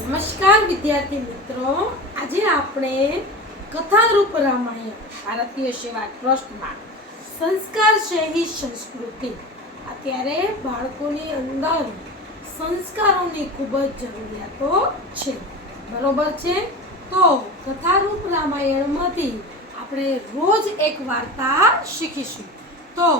નમસ્કાર વિદ્યાર્થી મિત્રો, આજે આપણે કથારૂપ રામાયણ ભારતીય સેવા ટ્રસ્ટમાં સંસ્કાર શૈલી સંસ્કૃતિ. અત્યારે બાળકોની અંદર સંસ્કારોની ખૂબ જ જરૂરિયાતો છે, બરોબર છે. તો કથારૂપ રામાયણમાંથી આપણે રોજ એક વાર્તા શીખીશું. તો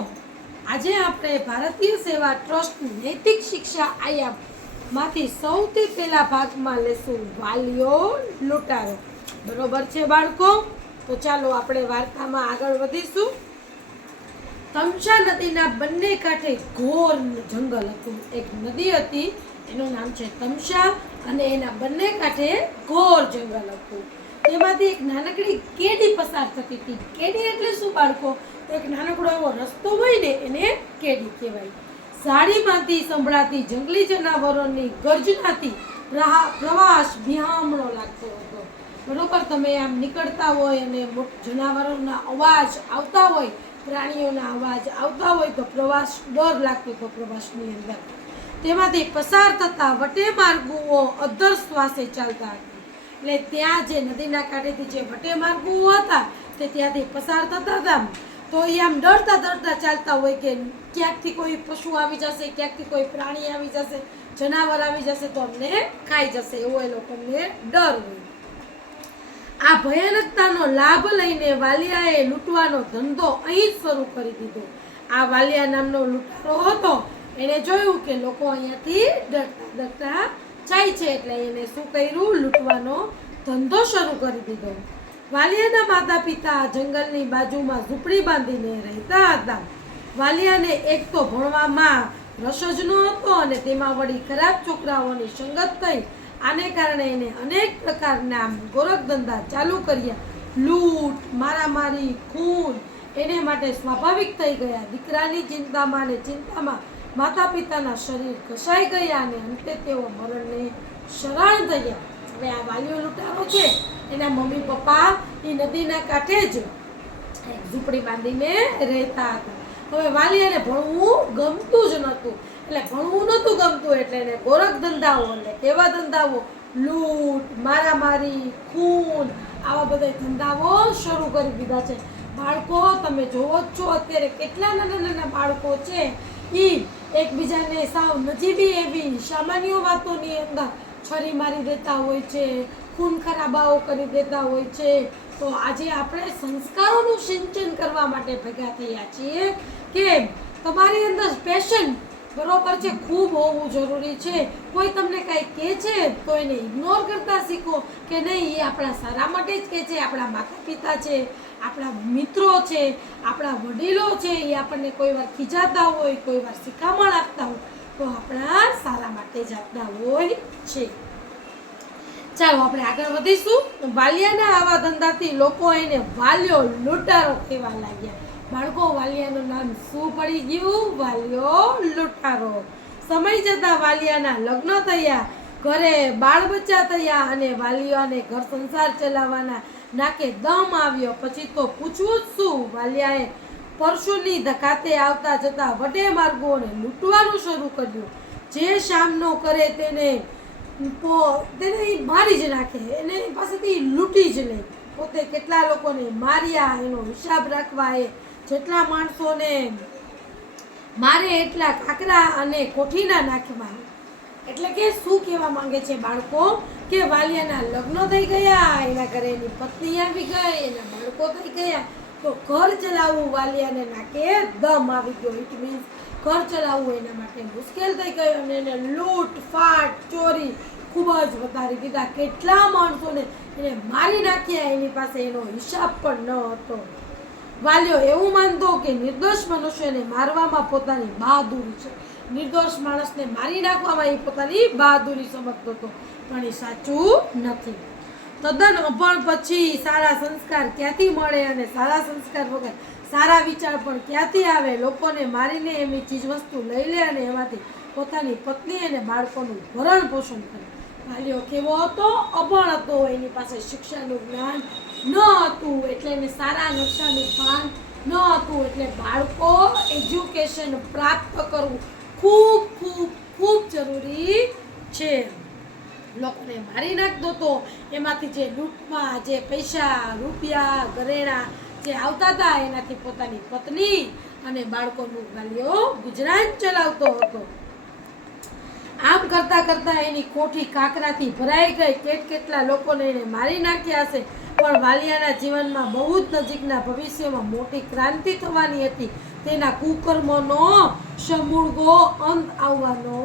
આજે આપણે ભારતીય સેવા ટ્રસ્ટ નૈતિક શિક્ષા આયામ માંથી સૌથી પહેલા ભાગમાં લેશું વાલીઓ લૂંટારો. બરોબર છે બાળકો? તો ચાલો આપણે વાર્તામાં આગળ વધીશું. તમસા નદીના બંને કાંઠે ઘોર જંગલ હતું. એક નદી હતી, એનું નામ છે તમસા, અને એના બંને કાંઠે ઘોર જંગલ હતું. તેમાંથી એક નાનકડી કેડી પસાર થતી હતી. કેડી એટલે શું બાળકો? તો એક નાનકડો એવો રસ્તો હોય ને, એને કેડી કહેવાય. ઝાડીમાંથી સંભળાતી જંગલી જનાવરોની ગર્જનાથી પ્રવાસ બિહામણો લાગતો હતો. બરોબર, તમે આમ નીકળતા હોય અને જનાવરોના અવાજ આવતા હોય, પ્રાણીઓના અવાજ આવતા હોય તો પ્રવાસ ડર લાગતો હતો. પ્રવાસની અંદર તેમાંથી પસાર થતા વટે માર્ગુઓ અધર શ્વાસે ચાલતા હતા. એટલે ત્યાં જે નદીના કાંઠેથી જે વટે માર્ગુઓ હતા તે ત્યાંથી પસાર થતા હતા. તો એ આમ ડરતા ચાલતા હોય કે ક્યાંકથી કોઈ પશુ આવી જશે, ક્યાંકથી કોઈ પ્રાણી આવી જશે, જનાવર આવી જશે તો અમને ખાઈ જશે, એવો એ લોકોને ડર હોય. આ ભયાનકતાનો લાભ લઈને વાલિયાએ લૂંટવાનો ધંધો અહીં જ શરૂ કરી દીધો. આ વાલિયા નામનો લૂંટારો હતો, એને જોયું કે લોકો અહીંયાથી ડરતા જાય છે, એટલે એને શું કર્યું? લૂંટવાનો ધંધો શરૂ કરી દીધો. વાલિયાના માતા પિતા જંગલની બાજુમાં ઝૂંપડી બાંધીને રહેતા હતા. વાલિયાને એક તો ભણવામાં રસ જ ન હતો, અને તેમાં વળી ખરાબ છોકરાઓની સંગત થઈ. આને કારણે એને અનેક પ્રકારના ગોરખ ધંધા ચાલુ કર્યા. લૂંટ, મારામારી, ખૂન એને માટે સ્વાભાવિક થઈ ગયા. દીકરાની ચિંતામાં ને ચિંતામાં માતા પિતાના શરીર ઘસાઈ ગયા અને અંતે તેઓ મરણને શરણ થયા. હવે આ વાલિયો લૂંટારો છે, એના મમ્મી પપ્પા એ નદીના કાંઠે જ એક ઝૂંપડી બાંધીને રહેતા હતા. હવે વાલિયાને ભણવું ગમતું જ નહોતું. એટલે ભણવું નહોતું ગમતું એટલે એને ગોરખ ધંધાઓ, એટલે કેવા ધંધાઓ? લૂંટ, મારામારી, ખૂન, આવા બધા ધંધાઓ શરૂ કરી દીધા છે. બાળકો તમે જોવો જ છો, અત્યારે કેટલા નાના બાળકો છે એ એકબીજાને સાવ નજીવી એવી સામાન્ય વાતોની અંદર છરી મારી દેતા હોય છે, ખૂન ખરાબાઓ કરી દેતા હોય છે. તો આજે આપણે સંસ્કારોનું સિંચન કરવા માટે ભેગા થયા છીએ કે તમારી અંદર પેશન, બરોબર છે, ખૂબ હોવું જરૂરી છે. કોઈ તમને કાંઈ કહે છે તો એને ઇગ્નોર કરતા શીખો કે નહીં, એ આપણા સારા માટે જ કહે છે. આપણા માતા પિતા છે, આપણા મિત્રો છે, આપણા વડીલો છે, એ આપણને કોઈ વાર ખીજાતા હોય, કોઈ વાર શિખામણ આપતા હોય તો આપણા સારા માટે જ આપતા હોય છે. ચાલો આપણે આગળ વધીશું. વાલિયાના આવા ધંધાથી લોકો એને વાલિયો લૂંટારો કહેવા લાગ્યા. બાળકો, વાલિયાનું નામ શું પડી ગયું? વાલિયો લૂંટારો. સમય જતા વાલિયાના લગ્ન થયા, ઘરે બાળ બચ્ચા થયા અને વાલિયાને ઘર સંસાર ચલાવવાના નાકે દમ આવ્યો. પછી તો પૂછવું જ શું? વાલિયાએ પરશુની ધકાતે આવતા જતા વડે માર્ગોને લૂંટવાનું શરૂ કર્યું. જે સામનો કરે તેને મારી જ નાખે, એને પાસેથી લૂંટી જ લે. પોતે કેટલા લોકોને માર્યા એનો હિસાબ રાખવા એ જેટલા માણસોને મારે એટલા કાકરા અને કોઠીના નાખવા. એટલે કે શું કહેવા માંગે છે બાળકો? કે વાલિયાના લગ્ન થઈ ગયા, એના ઘરે એની પત્ની આવી ગઈ, એના બાળકો થઈ ગયા, તો ઘર ચલાવવું વાલિયાને નાકે દમ આવી ગયો. ઇટ મીન્સ ઘર ચલાવવું એના માટે મુશ્કેલ થઈ ગયું અને એને લૂંટ ફાટ ચોરી ખૂબ જ વધારી દીધા. કેટલા માણસોને એને મારી નાખ્યા, એની પાસે એનો હિસાબ પણ ન હતો. વાલિયો એવું માનતો કે નિર્દોષ મનુષ્યને મારવામાં પોતાની બહાદુરી છે, નિર્દોષ માણસને મારી નાખવામાં એ પોતાની બહાદુરી સમજતો હતો, પણ એ સાચું નથી. તદ્દન અભણ પછી સારા સંસ્કાર ક્યાંથી મળે અને સારા સંસ્કાર વગર સારા વિચાર પણ ક્યાંથી આવે? લોકોને મારીને એમની ચીજવસ્તુ લઈ લે અને એમાંથી પોતાની પત્ની અને બાળકોનું ભરણ પોષણ કરે. વાલિયો કેવો હતો? અભણ હતો. એની પાસે શિક્ષાનું જ્ઞાન ન હતું, એટલે એને સારા નકશાનું ભાન ન હતું. એટલે બાળકો, એજ્યુકેશન પ્રાપ્ત કરવું ખૂબ ખૂબ ખૂબ જરૂરી છે. લોકોને મારી નાખતો હતો. એમાંથી જે લૂંટમાં જે પૈસા રૂપિયા ઘરેણા જે આવતા હતા એનાથી પોતાની પત્ની અને બાળકોનું વાલીઓ ગુજરાન ચલાવતો હતો. આમ કરતા કરતા એની કોઠી કાકરાથી ભરાઈ ગઈ. કેટલા લોકોને એને મારી નાખ્યા હશે, પણ વાલિયાના જીવનમાં બહુ જ નજીકના ભવિષ્યમાં મોટી ક્રાંતિ થવાની હતી. તેના કુકર્મનો સમૂળગો અંત આવવાનો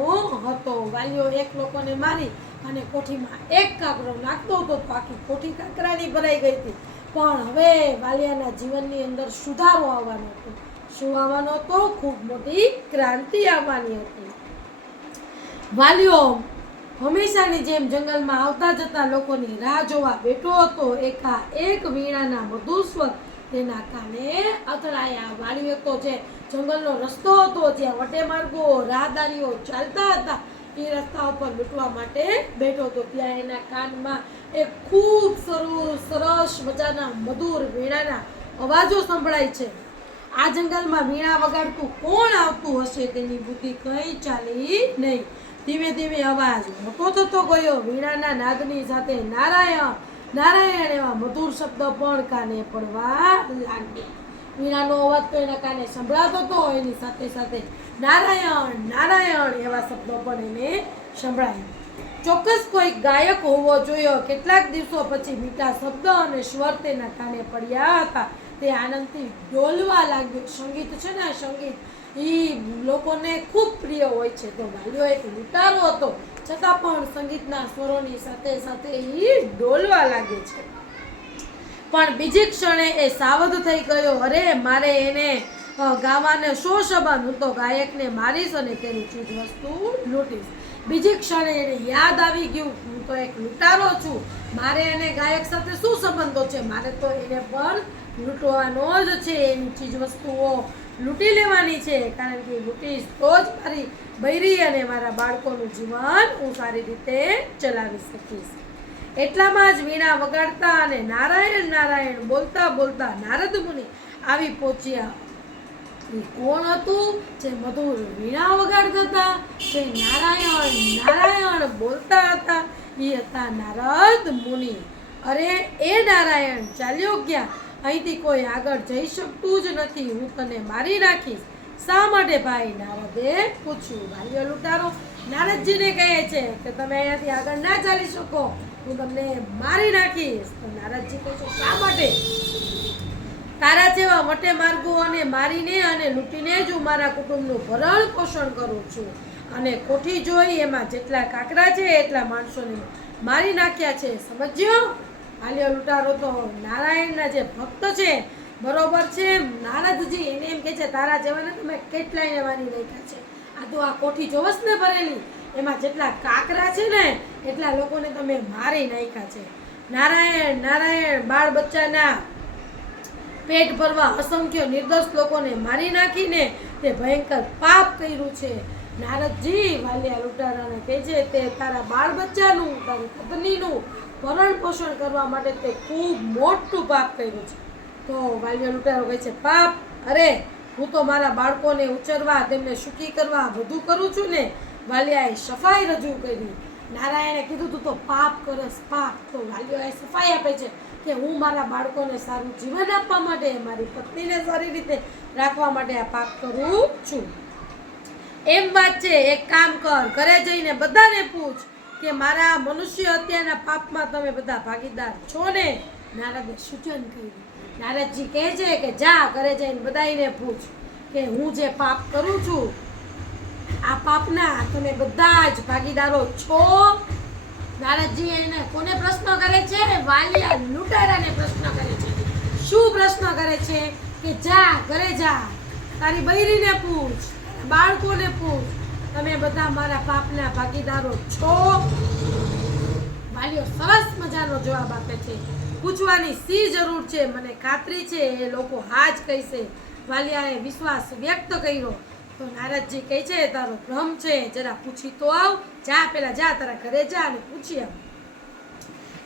હતો. વાલીઓ એક લોકોને મારી અને કોઠીમાં એક કાકરો નાખતો હતો તો આખી કોઠી કાકરાની ભરાઈ ગઈ હતી. પણ હવે વાલિયાના જીવનની અંદર સુધારો આવવાનો હતો. શું આવવાનો હતો? ખૂબ મોટી ક્રાંતિ આવવાની હતી. વાલીઓ હંમેશાની જેમ જંગલમાં આવતા જતા લોકોની રાહ જોવા બેઠો હતો. એકાએક વીણાના મધુર સ્વર તેના કાને અથડાયા. વાલીઓ તો જે જંગલનો રસ્તો હતો જ્યાં વટે માર્ગો રાહદારીઓ ચાલતા હતા એ રસ્તા ઉપર લૂંટવા માટે બેઠો હતો. ત્યાં એના કાનમાં એક ખૂબ સરસ મજાના મધુર વીણાના અવાજો સંભળાય છે. આ જંગલમાં વીણા વગાડતું કોણ આવતું હશે? તેની બુદ્ધિ કઈ ચાલી નહીં. ધીમે ધીમે અવાજ મોટો થતો ગયો. વીણાના નાદની સાથે નારાયણ નારાયણ એવા મધુર શબ્દ પણ કાને પડવા લાગ્યા. વીણાનો અવાજ તો એના કાને સંભળાતો હતો, એની સાથે સાથે નારાયણ નારાયણ એવા શબ્દો પણ એને સંભળાયા. ચોક્કસ કોઈ ગાયક હોવો જોયો. કેટલાક દિવસો પછી મીઠા શબ્દ અને સ્વર તેના કાને પડ્યા હતા. તે આનંદથી ડોલવા લાગ્યો. સંગીત છે ને, સંગીત એ લોકોને ખૂબ પ્રિય હોય છે. તો વાલીઓ એક લૂંટારો હતો, છતાં પણ સંગીતના સ્વરોની સાથે સાથે એ ડોલવા લાગે છે. પણ બીજી ક્ષણે એ સાવધ થઈ ગયો. અરે, મારે એને ગાવાને શો સંબંધ? હું તો ગાયકને મારીશ અને તેની ચીજ વસ્તુ લૂંટીશ. બીજી ક્ષણે એને યાદ આવી ગયું, હું તો એક લૂંટારો છું, મારે એને ગાયક સાથે શું સંબંધો છે? મારે તો એને પણ લૂંટવાનો જ છે. એની ચીજ વસ્તુઓ લૂંટી લેવાની છે, કારણ કે લૂંટીશ તો જ મારી બૈરી અને મારા બાળકોનું જીવન હું સારી રીતે ચલાવી શકીશ. એટલામાં જ વીણા વગાડતા અને નારાયણ નારાયણ બોલતા બોલતા નારદ મુનિ આવી પહોંચ્યા. એ કોણ હતું જે મધુર વીણા વગાડતા હતા, જે નારાયણ નારાયણ બોલતા હતા? એ હતા નારદ મુનિ. અરે એ નારાયણ ચાલ્યો ગયા, અહીંથી કોઈ આગળ જઈ શકતું જ નથી, હું તને મારી નાખીશ. શા માટે ભાઈ? નારદે પૂછ્યું. વાલીઓ લૂંટારો નારદજીને કહે છે કે તમે અહીંયાથી આગળ ના ચાલી શકો, હું તમને મારી નાખીશ. તો નારદજી કહે છે, શા માટે? તારા જેવા વટે માર્ગોને મારીને અને લૂંટીને જ હું મારા કુટુંબનું ભરણ પોષણ કરું છું. અને કોઠી જોઈ એમાં જેટલા કાકરા છે એટલા માણસોને મારી નાખ્યા છે, સમજ્યો? વાલીઓ લૂંટારો તો નારાયણના જે ભક્ત છે, બરોબર છે. નારદજી એને એમ કહે છે, તારા જેવાને તમે કેટલાયને મારી નાખ્યા છે. આ તો આ કોઠી જોવસ ને ભરેલી, એમાં જેટલા કાકરા છે ને એટલા લોકોને તમે મારી નાખ્યા છે. નારાયણ નારાયણ બાળ બચ્ચાના પેટ ભરવા અસંખ્ય નિર્દોષ લોકોને મારી નાખીને તે ભયંકર પાપ કર્યું છે. નારદજી વાલિયા લૂંટારાને કહે છે, તે તારા બાળ બચ્ચાનું, તારી પત્નીનું ભરણ પોષણ કરવા માટે તે ખૂબ મોટું પાપ કર્યું છે. તો વાલિયા લૂંટારો કહે છે, પાપ? અરે, હું તો મારા બાળકોને ઉછેરવા, તેમને સુખી કરવા બધું કરું છું ને. વાલિયાએ સફાઈ રજૂ કરી. નારાયણે કીધું તું તો પાપ કરસ, પાપ. તો વાલીઓએ સફાઈ આપે છે કે હું મારા બાળકોને સારું જીવન આપવા માટે, મારી પત્નીને સારી રીતે રાખવા માટે આ પાપ કરું છું. એમ વાત છે, એક કામ કર, ઘરે જઈને બધાને પૂછ કે મારા મનુષ્ય હત્યાના પાપમાં તમે બધા ભાગીદાર છો ને? નારદે સૂચન કર્યું. નારદજી કહે છે કે જા, ઘરે જઈને બધાને પૂછ કે હું જે પાપ કરું છું આ પાપના તમે બધા જ ભાગીદારો છો. નારદજી એને કોને પ્રશ્ન કરે છે? વાલિયા લૂંટારાને પ્રશ્ન કરે છે. શું પ્રશ્ન કરે છે? કે જા, ઘરે જા, તારી બૈરીને પૂછ, બાળકોને પૂછ, તમે બધા મારા પાપના ભાગીદારો છો? વાલીઓ સરસ મજાનો જવાબ આપે છે. પૂછવાની શી જરૂર છે? મને ખાતરી છે એ લોકો હા જ કહેશે. વાલિયાએ વિશ્વાસ વ્યક્ત કર્યો. તો નારદજી કહે છે, તારો ભ્રમ છે, જરા પૂછી તો આવ. જા, પેલા જા, તારા ઘરે જા અને પૂછી આવ.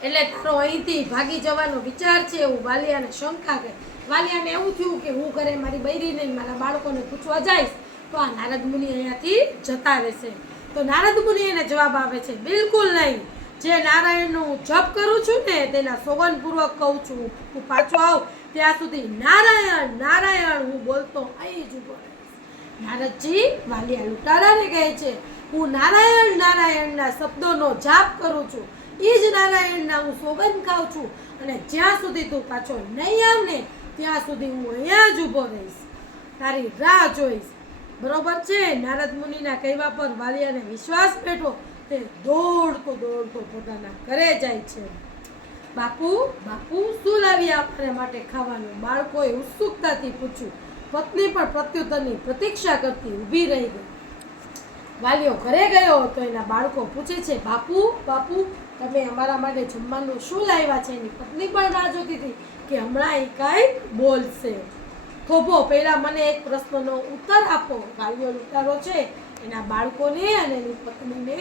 એટલે તારો અહીંથી ભાગી જવાનો વિચાર છે એવું વાલિયાને શંકા ગઈ. વાલિયાને એવું થયું કે હું ઘરે મારી બૈરીને મારા બાળકોને પૂછવા જઈશ તો આ નારદ મુનિ અહીંયાથી જતા રહેશે. તો નારદ મુનિ એને જવાબ આપે છે, બિલકુલ નહીં. જે નારાયણનો હું જપ કરું છું ને તેના સોગંદપૂર્વક કહું છું, હું પાછો આવ ત્યાં સુધી નારાયણ નારાયણ હું બોલતો અહીં જ ઉભો રહીશ. નારદજી વાલિયા લૂંટારાને કહે છે, હું નારાયણ નારાયણના શબ્દોનો જાપ કરું છું, એ જ નારાયણના હું સોગંદ ખાઉં છું, અને જ્યાં સુધી તું પાછો નહીં આવ ને ત્યાં સુધી હું અહીંયા જ ઊભો રહીશ, તારી રાહ જોઈશ. બરોબર છે. નારદ મુનિના કહેવા પર વાલિયાને વિશ્વાસ બેઠો. તે દોડતો દોડતો પોતાના ઘરે જાય છે. બાપુ બાપુ શું લાવ્યા આપણા માટે ખાવાનું? બાળકોએ ઉત્સુકતાથી પૂછ્યું. પત્ની પણ પ્રત્યુત્તરની પ્રતીક્ષા કરતી ઊભી રહી ગઈ. વાલિયો ઘરે ગયો તો એના બાળકો પૂછે છે, બાપુ બાપુ તમે અમારા માટે જમવાનું શું લાવ્યા છે? એની પત્ની પણ રાહ જોતી હતી કે હમણાં એ કાંઈ બોલશે. થોભો પહેલા મને એક પ્રશ્નનો ઉત્તર આપો. વાલિયો લૂંટારો છે એના બાળકોને અને એની પત્નીને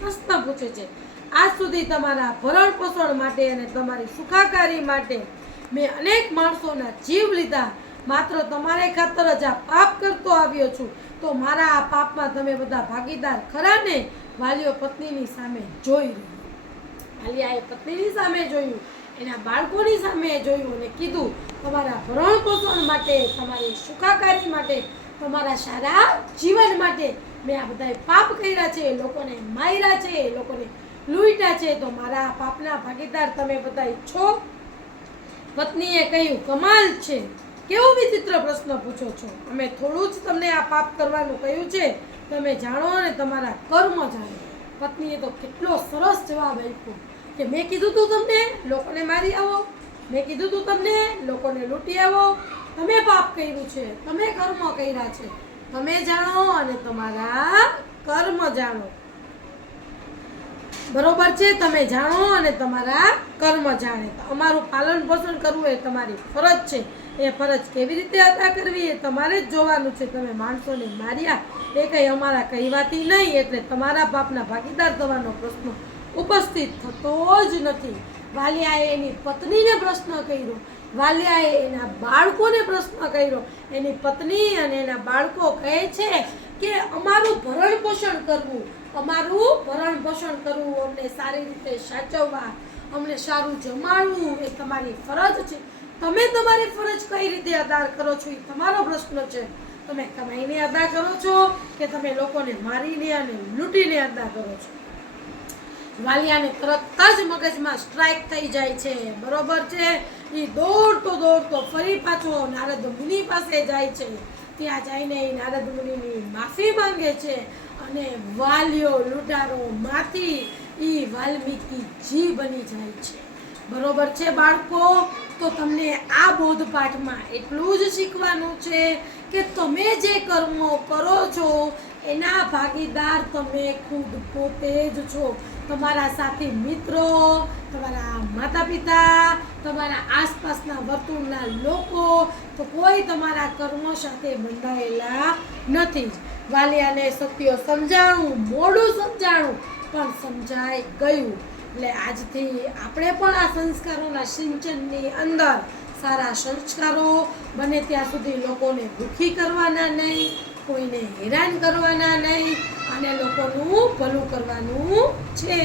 પ્રશ્ન પૂછે છે, આજ સુધી તમારા ભરણ પોષણ માટે અને તમારી સુખાકારી માટે મેં અનેક માણસોના જીવ લીધા, માત્ર તમારે ખાતર જ આ પાપ કરતો આવ્યો છું, તો મારા આ પાપમાં તમે બધા ભાગીદાર ખરા ને? વાલિયો પત્નીની સામે જોઈ રહ્યો. વાલિયાએ પત્નીની સામે જોયું, એના બાળકોની સામે જોયું અને કીધું, તમારા ભરણ પોષણ માટે, તમારી સુખાકારી માટે, તમારા સારા જીવન માટે મેં આ બધા પાપ કર્યા છે, લોકોને માર્યા છે, લોકોને લૂંટ્યા છે, તો મારા પાપના ભાગીદાર તમે બધા છો? પત્નીએ કહ્યું, કમાલ છે, કેવો વિચિત્ર પ્રશ્ન પૂછો છો. અમે થોડું જ તમને આ પાપ કરવાનું કહ્યું છે, તમે જાણો અને તમારા કર્મ જાણો. પત્નીએ તો કેટલો સરસ જવાબ આપ્યો કે મેં કીધું તું તમને લોકોને મારી આવો, મેં કીધું તું તમને લોકોને લૂંટી આવો, તમે પાપ કર્યું છે, તમે કર્મ કર્યા છે, તમે જાણો અને તમારા કર્મ જાણો. બરોબર છે. તમે જાણો અને તમારા કર્મ જાણે. અમારું પાલન પોષણ કરવું એ તમારી ફરજ છે. એ ફરજ કેવી રીતે અદા કરવી એ તમારે જ જોવાનું છે. તમે માણસોને માર્યા એ કંઈ અમારા કહેવાથી નહીં, એટલે તમારા પાપના ભાગીદાર થવાનો પ્રશ્ન ઉપસ્થિત થતો જ નથી. વાલિયાએ એની પત્નીને પ્રશ્ન કર્યો, વાલિયાએ એના બાળકોને પ્રશ્ન કર્યો. એની પત્ની અને એના બાળકો કહે છે કે અમારું ભરણ પોષણ કરવું, અમારું ભરણ પોષણ કરવું, અમને સારી રીતે સાચવવા, અમને સારું જમાડવું એ તમારી ફરજ છે. તમે તમારી ફરજ કઈ રીતે અદા કરો છો એ તમારો પ્રશ્ન છે. તમે કમાઈને અદા કરો છો કે તમે લોકોને મારીને અને લૂંટીને અદા કરો છો? વાલિયાને તરત જ મગજમાં સ્ટ્રાઇક થઈ જાય છે. બરોબર છે. એ દોડતો દોડતો ફરી પાછો નારદ મુનિ પાસે જાય છે. ત્યાં જઈને એ નારદ મુનિની માફી માંગે છે અને વાલિયો લૂંટારો માંથી એ વાલ્મીકીજી બની જાય છે. બરોબર છે બાળકો? તો તમને આ બોધપાઠમાં એટલું જ શીખવાનું છે કે તમે જે કર્મો કરો છો એના ભાગીદાર તમે ખુદ પોતે જ છો. તમારા સાથી મિત્રો, તમારા માતા પિતા, તમારા આસપાસના વર્તુળના લોકો, તો કોઈ તમારા કર્મો સાથે બંધાયેલા નથી. વાલિયાને સત્ય સમજાણું, મોડું સમજાણું, પણ સમજાઈ ગયું. એટલે આજથી આપણે પણ આ સંસ્કારોના સિંચનની અંદર સારા સંસ્કારો, બને ત્યાં સુધી લોકોને દુઃખી કરવાના નહીં, કોઈને હેરાન કરવાના નહીં અને લોકોનું ભલું કરવાનું છે.